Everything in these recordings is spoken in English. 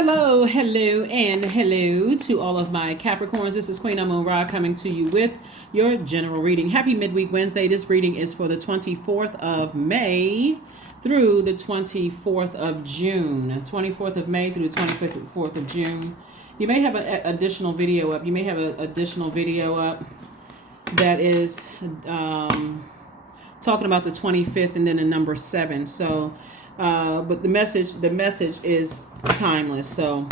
Hello, hello, and hello to all of my Capricorns. This is Queen Amun Ra coming to you with your general reading. Happy midweek Wednesday. This reading is for the 24th of May through the 24th of June. 24th of May through the 24th of June. You may have an additional video up. That is talking about the 25th and then the number 7. So but the message is timeless. So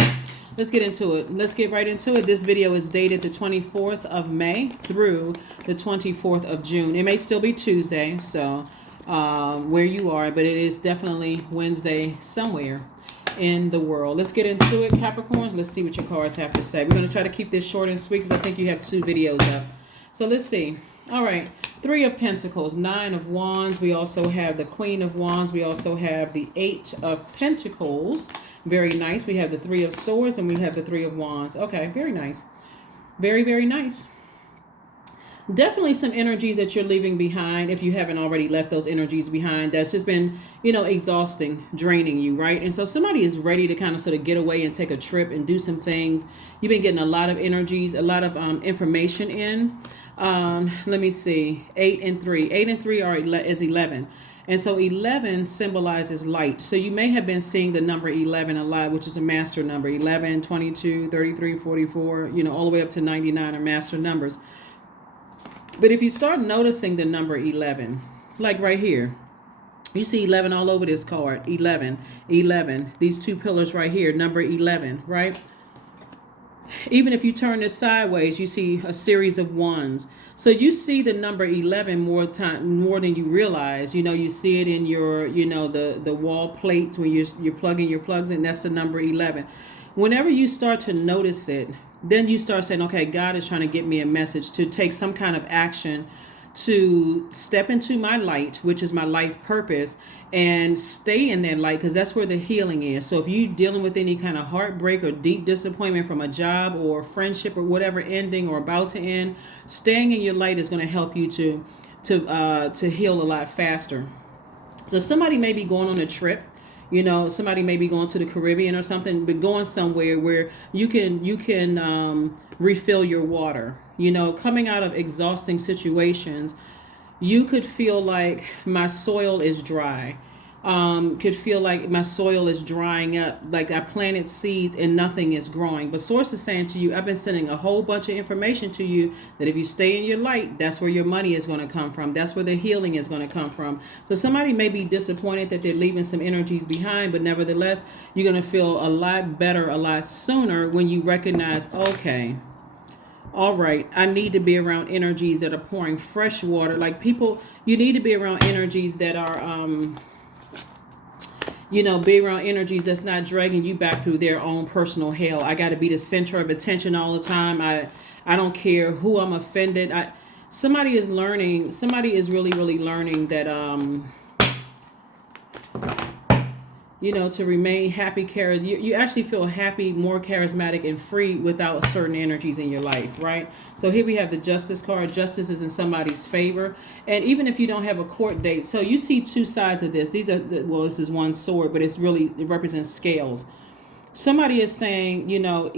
let's get into it. Let's get right into it. This video is dated the 24th of May through the 24th of June. It may still be Tuesday, so where you are, but it is definitely Wednesday somewhere in the world. Let's get into it, Capricorns. Let's see what your cards have to say. We're going to try to keep this short and sweet because I think you have 2 videos up. So let's see. All right. 3 of Pentacles, 9 of Wands. We also have the Queen of Wands. We also have the 8 of Pentacles. Very nice. We have the 3 of Swords and we have the 3 of Wands. Okay, very nice. Very, very nice. Definitely some energies that you're leaving behind if you haven't already left those energies behind. That's just been, exhausting, draining you, right? And so somebody is ready to kind of sort of get away and take a trip and do some things. You've been getting a lot of energies, a lot of information in. Let me see. 8 and 3. 8 and 3 is 11. And so 11 symbolizes light. So you may have been seeing the number 11 a lot, which is a master number. 11, 22, 33, 44, all the way up to 99 are master numbers. But if you start noticing the number 11, like right here, you see 11 all over this card. 11, 11. These 2 pillars right here, number 11, right? Even if you turn this sideways, you see a series of 1s. So you see the number 11 more than you realize. You see it in your, the wall plates when you're plugging your plugs in. That's the number 11. Whenever you start to notice it, then you start saying, okay, God is trying to get me a message to take some kind of action to step into my light, which is my life purpose, and stay in that light because that's where the healing is. So if you're dealing with any kind of heartbreak or deep disappointment from a job or friendship or whatever ending or about to end, staying in your light is going to help you to heal a lot faster. So somebody may be going on a trip. Somebody may be going to the Caribbean or something, but going somewhere where you can refill your water. Coming out of exhausting situations, you could feel like my soil is dry. Could feel like my soil is drying up, like I planted seeds and nothing is growing. But Source is saying to you, I've been sending a whole bunch of information to you that if you stay in your light, that's where your money is going to come from. That's where the healing is going to come from. So somebody may be disappointed that they're leaving some energies behind, but nevertheless, you're going to feel a lot better, a lot sooner when you recognize, okay, all right, I need to be around energies that are pouring fresh water. Like people, you need to be around energies that are, be around energies that's not dragging you back through their own personal hell. I got to be the center of attention all the time. I don't care who I'm offended. Somebody is really, really learning that, to remain happy, you actually feel happy, more charismatic and free without certain energies in your life, right? So here we have the Justice card. Justice is in somebody's favor. And even if you don't have a court date, so you see 2 sides of this. This is one sword, but it represents scales. Somebody is saying, either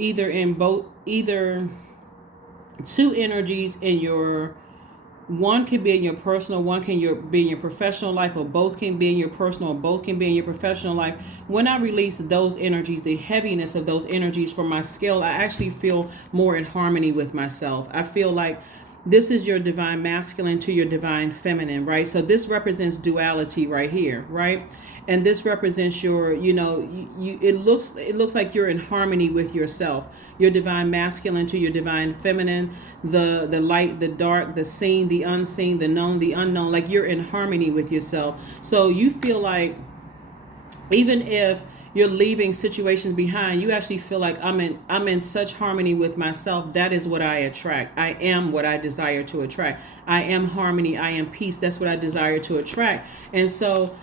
2 energies in your, one can be in your personal, one can be in your professional life, or both can be in your personal, or both can be in your professional life. When I release those energies, the heaviness of those energies from my scale, I actually feel more in harmony with myself. I feel like this is your divine masculine to your divine feminine, right? So this represents duality right here, right? And this represents your, it looks like you're in harmony with yourself. Your divine masculine to your divine feminine, the light, the dark, the seen, the unseen, the known, the unknown, like you're in harmony with yourself. So you feel like even if you're leaving situations behind, you actually feel like I'm in such harmony with myself. That is what I attract. I am what I desire to attract. I am harmony. I am peace. That's what I desire to attract. And so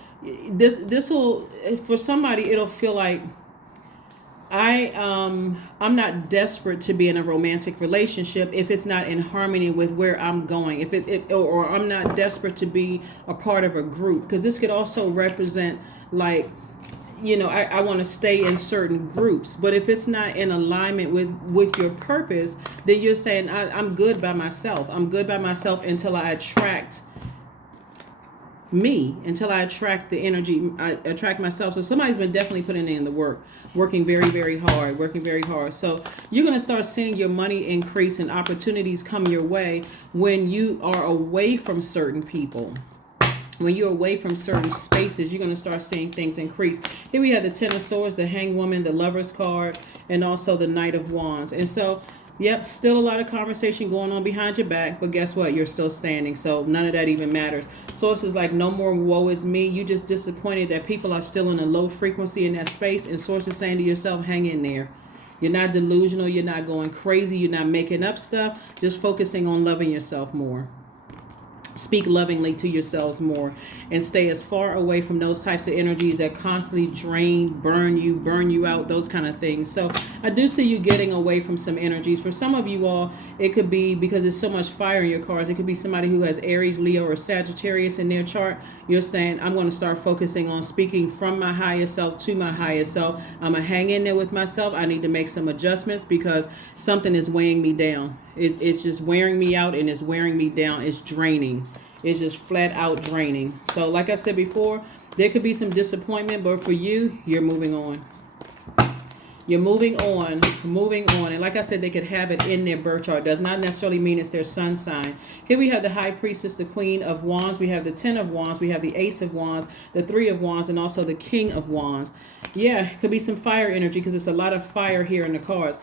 this will, for somebody, it'll feel like I'm not desperate to be in a romantic relationship if it's not in harmony with where I'm going. Or I'm not desperate to be a part of a group, because this could also represent like I want to stay in certain groups. But if it's not in alignment with your purpose, then you're saying, I'm good by myself. I'm good by myself until I attract me, until I attract the energy, I attract myself. So somebody's been definitely putting in the work, working very, very hard, working very hard. So you're going to start seeing your money increase and opportunities come your way when you are away from certain people. When you're away from certain spaces, you're going to start seeing things increase. Here we have the Ten of Swords, the Hanged Woman, the Lover's card, and also the Knight of Wands. And so, yep, still a lot of conversation going on behind your back, but guess what? You're still standing, so none of that even matters. Sources like, no more woe is me. You just disappointed that people are still in a low frequency in that space, and sources saying to yourself, hang in there. You're not delusional. You're not going crazy. You're not making up stuff. Just focusing on loving yourself more. Speak lovingly to yourselves more and stay as far away from those types of energies that constantly drain, burn you out, those kind of things. So I do see you getting away from some energies. For some of you all, it could be because there's so much fire in your cards. It could be somebody who has Aries, Leo, or Sagittarius in their chart. You're saying, I'm going to start focusing on speaking from my higher self to my higher self. I'm going to hang in there with myself. I need to make some adjustments because something is weighing me down. It's just wearing me out, and it's wearing me down. It's draining. It's just flat out draining. So like I said before, there could be some disappointment, but for you, you're moving on. You're moving on. And like I said, they could have it in their birth chart. Does not necessarily mean it's their sun sign. Here we have the High Priestess, the Queen of Wands. We have the Ten of Wands. We have the Ace of Wands, the Three of Wands, and also the King of Wands. Yeah, it could be some fire energy because there's a lot of fire here in the cards.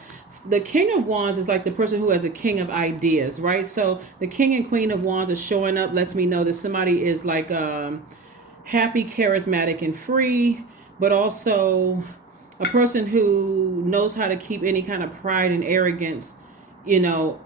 The King of Wands is like the person who has a king of ideas, right? So the King and Queen of Wands is showing up, lets me know that somebody is like happy, charismatic, and free, but also a person who knows how to keep any kind of pride and arrogance,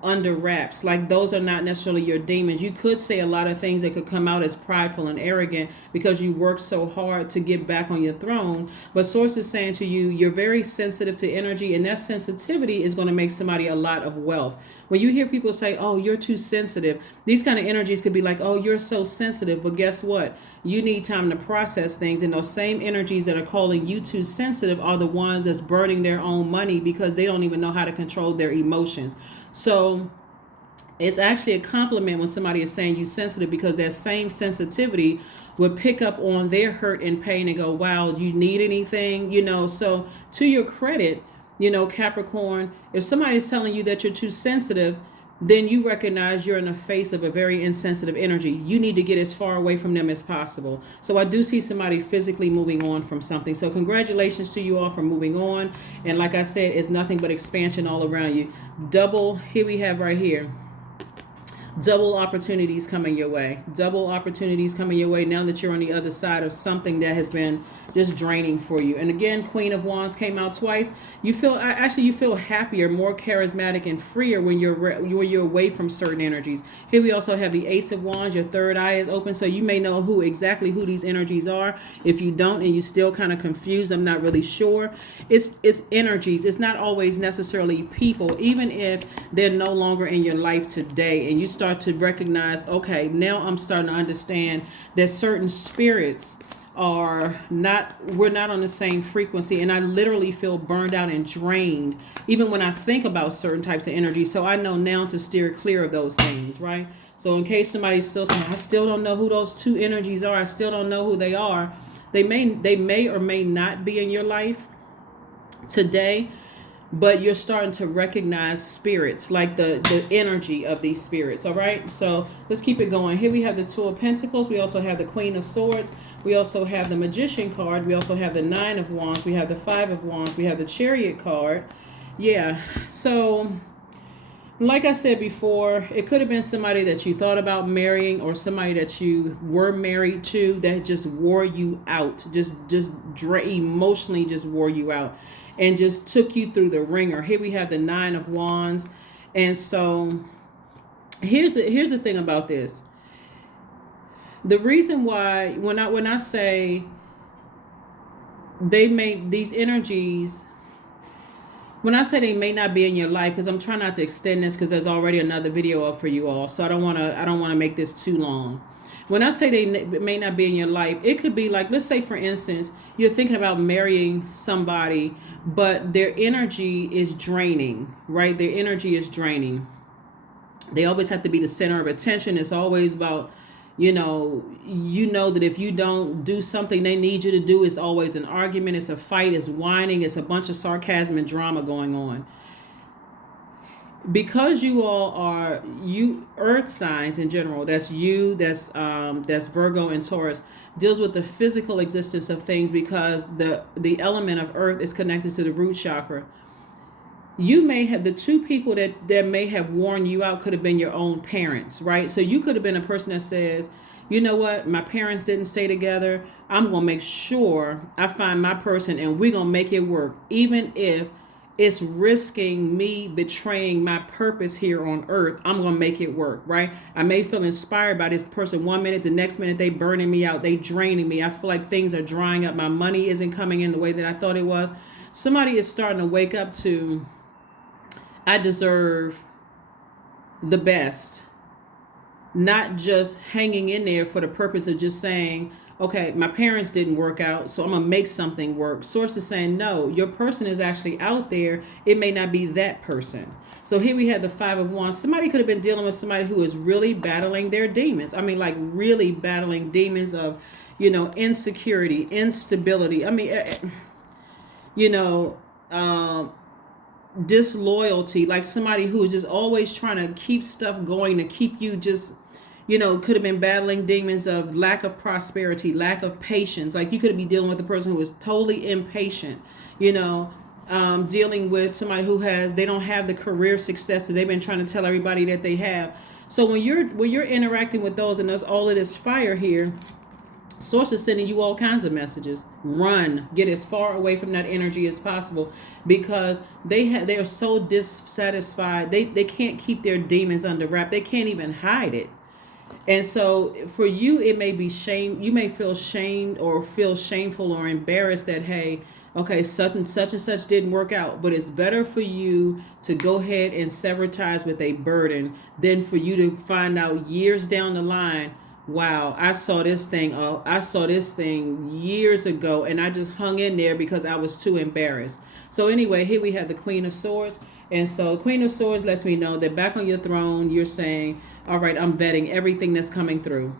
under wraps. Like, those are not necessarily your demons. You could say a lot of things that could come out as prideful and arrogant because you worked so hard to get back on your throne. But source is saying to you, you're very sensitive to energy, and that sensitivity is going to make somebody a lot of wealth. When you hear people say, oh, you're too sensitive, these kind of energies could be like, oh, you're so sensitive. But guess what? You need time to process things. And those same energies that are calling you too sensitive are the ones that's burning their own money because they don't even know how to control their emotions. So it's actually a compliment when somebody is saying you sensitive, because that same sensitivity would pick up on their hurt and pain and go, wow, you need anything, So to your credit, Capricorn, if somebody is telling you that you're too sensitive, then you recognize you're in the face of a very insensitive energy. You need to get as far away from them as possible. So I do see somebody physically moving on from something. So congratulations to you all for moving on. And like I said, it's nothing but expansion all around you. Here we have right here. Double opportunities coming your way. Double opportunities coming your way now that you're on the other side of something that has been just draining for you. And again, Queen of Wands came out twice. You feel happier, more charismatic, and freer when you're away from certain energies. Here we also have the Ace of Wands. Your third eye is open, so you may know exactly who these energies are. If you don't and you still kind of confused, I'm not really sure. It's energies. It's not always necessarily people, even if they're no longer in your life today, and you start to recognize, okay, now I'm starting to understand that certain spirits we're not on the same frequency, and I literally feel burned out and drained even when I think about certain types of energy. So I know now to steer clear of those things, right? So in case somebody's still saying, I still don't know who those two energies are, I still don't know who they are, they may or may not be in your life today, but you're starting to recognize spirits, like the energy of these spirits. All right, so let's keep it going. Here we have the Two of Pentacles. We also have the Queen of Swords. We also have the Magician card. We also have the Nine of Wands. We have the Five of Wands. We have the Chariot card. Yeah, so like I said before, it could have been somebody that you thought about marrying, or somebody that you were married to that just wore you out, just emotionally just wore you out and just took you through the ringer. Here we have the Nine of Wands. And so here's the thing about this. The reason why when I say they make these energies, when I say they may not be in your life, because I'm trying not to extend this because there's already another video up for you all, so I don't want to make this too long. When I say they may not be in your life, it could be like, let's say for instance, you're thinking about marrying somebody, but their energy is draining, right? Their energy is draining. They always have to be the center of attention. It's always about, you know that if you don't do something they need you to do, it's always an argument, it's a fight, it's whining, it's a bunch of sarcasm and drama going on. Because you all are earth signs in general, that's Virgo and Taurus, deals with the physical existence of things, because the element of earth is connected to the root chakra. You may have the two people that may have worn you out could have been your own parents, right? So you could have been a person that says, you know what, my parents didn't stay together. I'm going to make sure I find my person and we're going to make it work. Even if it's risking me betraying my purpose here on earth, I'm going to make it work, right? I may feel inspired by this person one minute, the next minute they burning me out, they draining me. I feel like things are drying up. My money isn't coming in the way that I thought it was. Somebody is starting to wake up to, I deserve the best, not just hanging in there for the purpose of just saying, okay, my parents didn't work out, so I'm going to make something work. Source is saying, no, your person is actually out there. It may not be that person. So here we have the Five of Wands. Somebody could have been dealing with somebody who is really battling their demons. I mean, like really battling demons of, insecurity, instability. I mean, disloyalty, like somebody who is just always trying to keep stuff going, to keep you just, could have been battling demons of lack of prosperity, lack of patience. Like you could be dealing with a person who is totally impatient, dealing with somebody who they don't have the career success that they've been trying to tell everybody that they have. So when you're interacting with those, and there's all of this fire here, Source is sending you all kinds of messages. Run, get as far away from that energy as possible, because they are so dissatisfied. They can't keep their demons under wrap. They can't even hide it. And so for you, it may be shame. You may feel shamed or feel shameful or embarrassed that, hey, okay, such and such didn't work out. But it's better for you to go ahead and sever ties with a burden than for you to find out years down the line, wow, I saw this thing years ago and I just hung in there because I was too embarrassed. So anyway, here we have the Queen of Swords. And so Queen of Swords lets me know that back on your throne, you're saying, all right, I'm vetting everything that's coming through.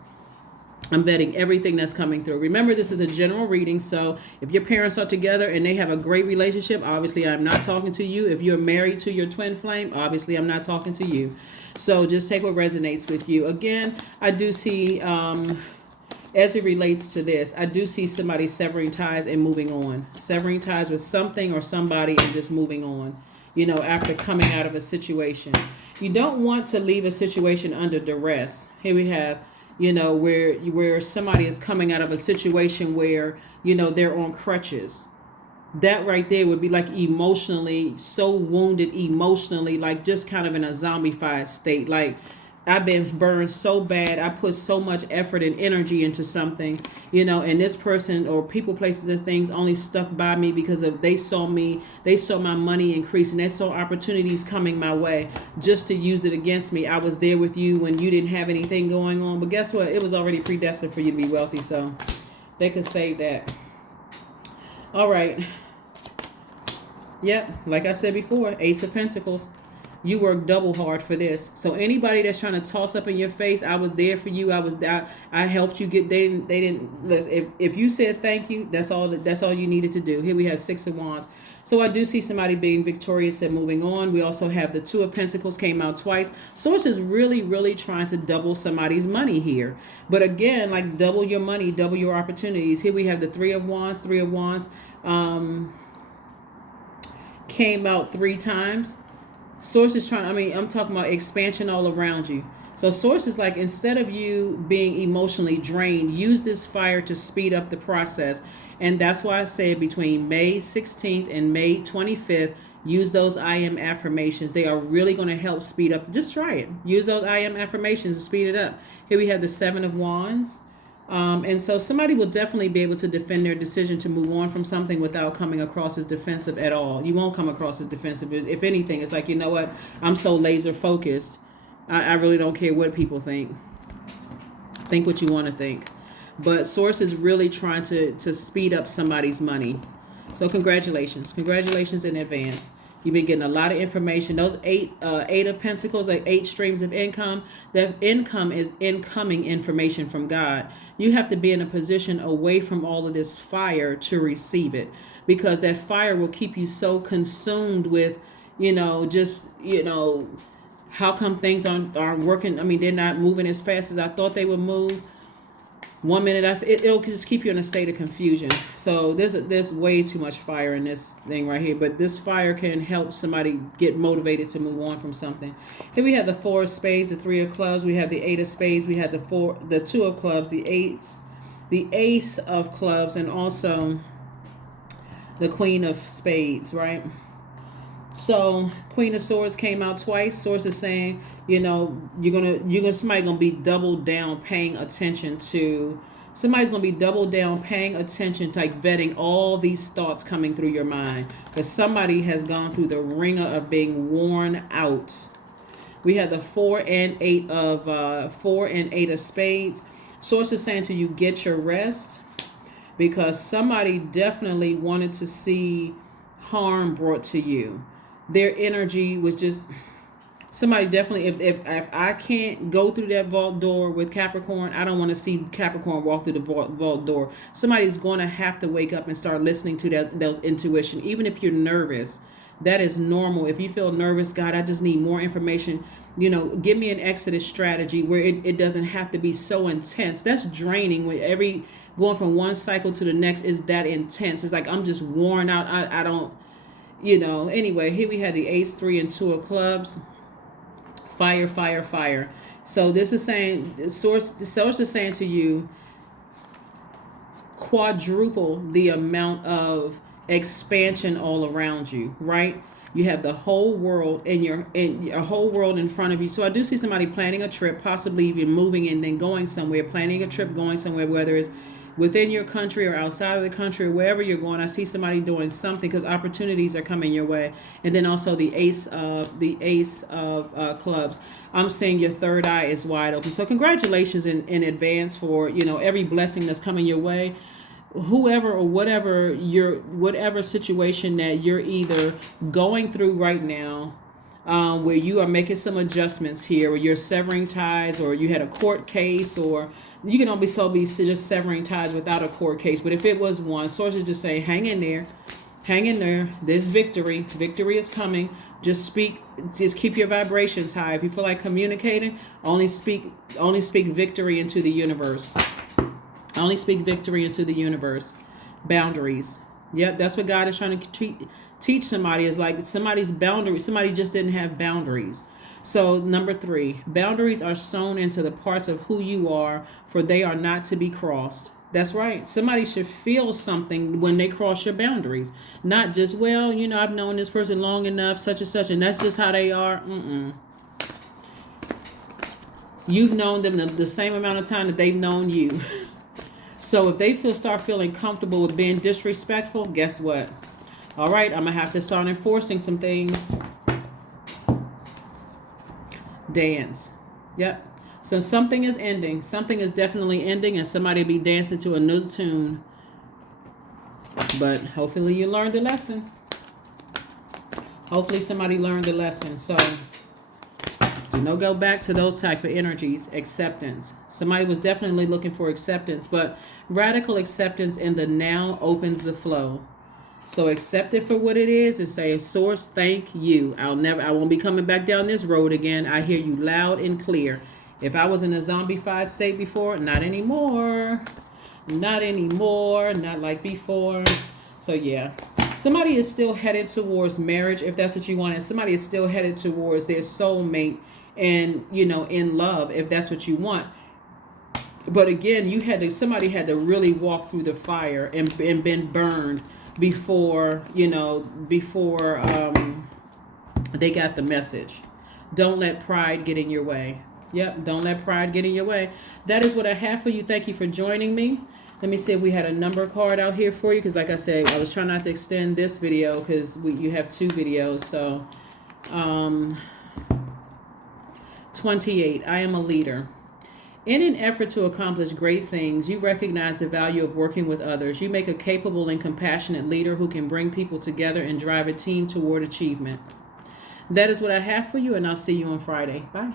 Remember, this is a general reading. So if your parents are together and they have a great relationship, obviously I'm not talking to you. If you're married to your twin flame, obviously I'm not talking to you. So just take what resonates with you. Again, I do see, as it relates to this, I do see somebody severing ties and moving on. Severing ties with something or somebody and just moving on, after coming out of a situation. You don't want to leave a situation under duress. Here we have, where somebody is coming out of a situation where, they're on crutches. That right there would be like emotionally, so wounded emotionally, like just kind of in a zombified state. Like I've been burned so bad. I put so much effort and energy into something, and this person or people, places, and things only stuck by me because they saw my money increase and they saw opportunities coming my way just to use it against me. I was there with you when you didn't have anything going on, but guess what? It was already predestined for you to be wealthy, so they could say that. All right. Yep. Like I said before, Ace of Pentacles. You work double hard for this. So anybody that's trying to toss up in your face, I was there for you. I helped you get. They didn't. Listen, if you said thank you, that's all you needed to do. Here we have Six of Wands. So I do see somebody being victorious and moving on. We also have the Two of Pentacles came out twice. Source is really, really trying to double somebody's money here. But again, like double your money, double your opportunities. Here we have the Three of Wands. Three of Wands came out 3 times. Source is trying, I'm talking about expansion all around you. So Source is like, instead of you being emotionally drained, use this fire to speed up the process. And that's why I said between May 16th and May 25th, use those I am affirmations. They are really going to help speed up. Just try it. Use those I am affirmations to speed it up. Here we have the Seven of Wands. And so somebody will definitely be able to defend their decision to move on from something without coming across as defensive at all. You won't come across as defensive. If anything, it's like, you know what? I'm so laser focused. I really don't care what people think. Think what you want to think. But Source is really trying to speed up somebody's money. So congratulations. Congratulations in advance. You've been getting a lot of information. Those eight of Pentacles, like 8 streams of income. That income is incoming information from God. You have to be in a position away from all of this fire to receive it, because that fire will keep you so consumed with, how come things aren't working? I mean, they're not moving as fast as I thought they would move. 1 minute, it'll just keep you in a state of confusion. So there's way too much fire in this thing right here. But this fire can help somebody get motivated to move on from something. Here we have the 4 of spades, the 3 of clubs. We have the 8 of spades. We have the 2 of clubs, the ace of clubs, and also the queen of spades, right? So Queen of Swords came out twice. Source is saying, somebody's gonna be double down paying attention to. Somebody's gonna be double down paying attention to, like, vetting all these thoughts coming through your mind, because somebody has gone through the ringer of being worn out. We have the 4 and 8 of spades. Source is saying to you, get your rest, because somebody definitely wanted to see harm brought to you. Their energy was just, somebody definitely, if I can't go through that vault door with Capricorn, I don't want to see Capricorn walk through the vault door. Somebody's going to have to wake up and start listening to those intuition. Even if you're nervous, that is normal. If you feel nervous, God, I just need more information. Give me an exodus strategy where it doesn't have to be so intense. That's draining. When going from one cycle to the next is that intense. It's like, I'm just worn out. I don't, anyway, here we had the ace, 3 and 2 of clubs. Fire, fire, fire. So this is saying, the source is saying to you, quadruple the amount of expansion all around you, right? You have the whole world a whole world in front of you. So I do see somebody planning a trip, possibly even moving and then going somewhere, planning a trip, going somewhere, whether it's within your country or outside of the country or wherever you're going. I see somebody doing something, because opportunities are coming your way. And then also the ace of clubs. I'm seeing your third eye is wide open. So congratulations in advance for, every blessing that's coming your way. Whoever or whatever situation that you're either going through right now, where you are making some adjustments here, or you're severing ties, or you had a court case, or you can be just severing ties without a court case. But if it was one, Source is just saying, hang in there. There's victory. Victory is coming. Just keep your vibrations high. If you feel like communicating, only speak victory into the universe. Only speak victory into the universe. Boundaries. Yep, that's what God is trying to teach somebody, is like somebody's boundaries. Somebody just didn't have boundaries. So number 3, boundaries are sewn into the parts of who you are, for they are not to be crossed. That's right. Somebody should feel something when they cross your boundaries. Not just, I've known this person long enough, such and such, and that's just how they are. You've known them the same amount of time that they've known you. So if they start feeling comfortable with being disrespectful, guess what? All right, I'm going to have to start enforcing some things. Dance. Yep. So something is ending. Something is definitely ending, and somebody will be dancing to a new tune. But hopefully you learned the lesson. Hopefully somebody learned the lesson. So do not go back to those type of energies. Acceptance. Somebody was definitely looking for acceptance, but radical acceptance in the now opens the flow. So accept it for what it is and say, Source, thank you. I won't be coming back down this road again. I hear you loud and clear. If I was in a zombified state before, not anymore. Not anymore. Not like before. So yeah. Somebody is still headed towards marriage, if that's what you want. And somebody is still headed towards their soulmate and, in love, if that's what you want. But again, somebody had to really walk through the fire and been burned before they got the message. Don't let pride get in your way. Yep, don't let pride get in your way. That is what I have for you. Thank you for joining me. Let me see if we had a number card out here for you, because like I said, I was trying not to extend this video because you have 2 videos. So 28, I am a leader. In an effort to accomplish great things, you recognize the value of working with others. You make a capable and compassionate leader who can bring people together and drive a team toward achievement. That is what I have for you, and I'll see you on Friday. Bye.